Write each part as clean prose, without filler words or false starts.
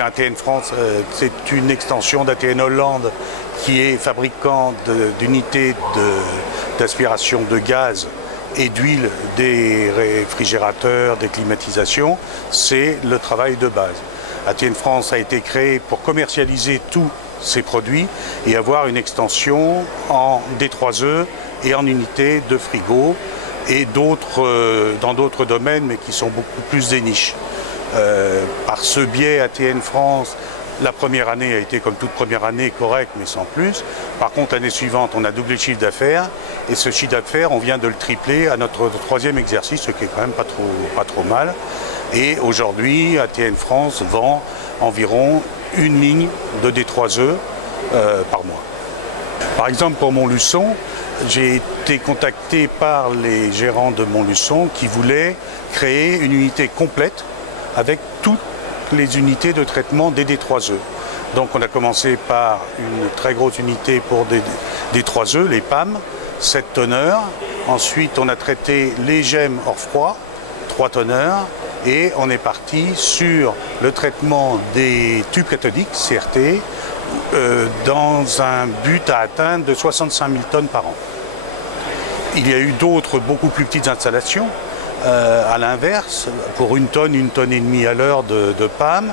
ATN France, c'est une extension d'ATN Hollande qui est fabricant d'unités d'aspiration de gaz et d'huile des réfrigérateurs, des climatisations. C'est le travail de base. ATN France a été créé pour commercialiser tous ces produits et avoir une extension en D3E et en unités de frigo et dans d'autres domaines, mais qui sont beaucoup plus des niches. Par ce biais, ATN France, la première année a été comme toute première année correcte, mais sans plus. Par contre, l'année suivante, on a doublé le chiffre d'affaires. Et ce chiffre d'affaires, on vient de le tripler à notre troisième exercice, ce qui est quand même pas trop mal. Et aujourd'hui, ATN France vend environ une ligne de D3E par mois. Par exemple, pour Montluçon, j'ai été contacté par les gérants de Montluçon qui voulaient créer une unité complète avec toutes les unités de traitement des D3E. Donc on a commencé par une très grosse unité pour des D3E, les PAM, 7 tonneurs. Ensuite on a traité les gemmes hors froid, 3 tonneurs. Et on est parti sur le traitement des tubes cathodiques, CRT, dans un but à atteindre de 65 000 tonnes par an. Il y a eu d'autres beaucoup plus petites installations, à l'inverse, pour une tonne et demie à l'heure de PAM.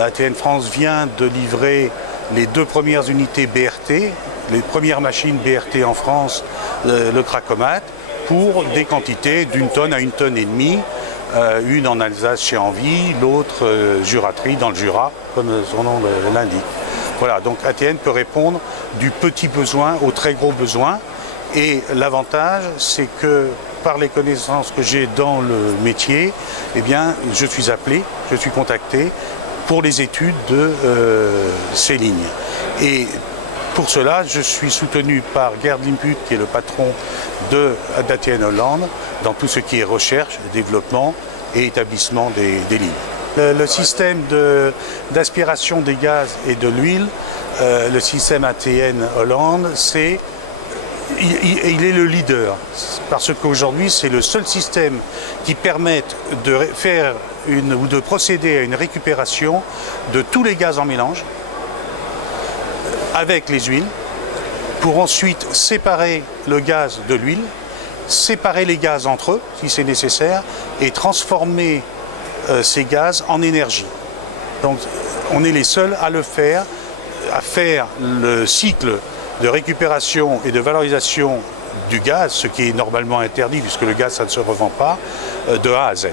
ATN France vient de livrer les 2 premières unités BRT, les premières machines BRT en France, le Cracomat, pour des quantités d'1 tonne à 1 tonne et demie. Une en Alsace chez Envie, l'autre Juraterie dans le Jura, comme son nom l'indique. Voilà, donc ATN peut répondre du petit besoin au très gros besoin. Et l'avantage, c'est que par les connaissances que j'ai dans le métier, eh bien, je suis appelé, je suis contacté pour les études de ces lignes. Et pour cela, je suis soutenu par Gerd Limput, qui est le patron d'ATN Hollande, dans tout ce qui est recherche, développement et établissement des lignes. Le système d'aspiration des gaz et de l'huile, le système ATN Hollande, il est le leader, parce qu'aujourd'hui c'est le seul système qui permette de faire ou de procéder à une récupération de tous les gaz en mélange avec les huiles, pour ensuite séparer le gaz de l'huile, séparer les gaz entre eux si c'est nécessaire et transformer ces gaz en énergie. Donc on est les seuls à le faire, à faire le cycle de récupération et de valorisation du gaz, ce qui est normalement interdit puisque le gaz ça ne se revend pas, de A à Z.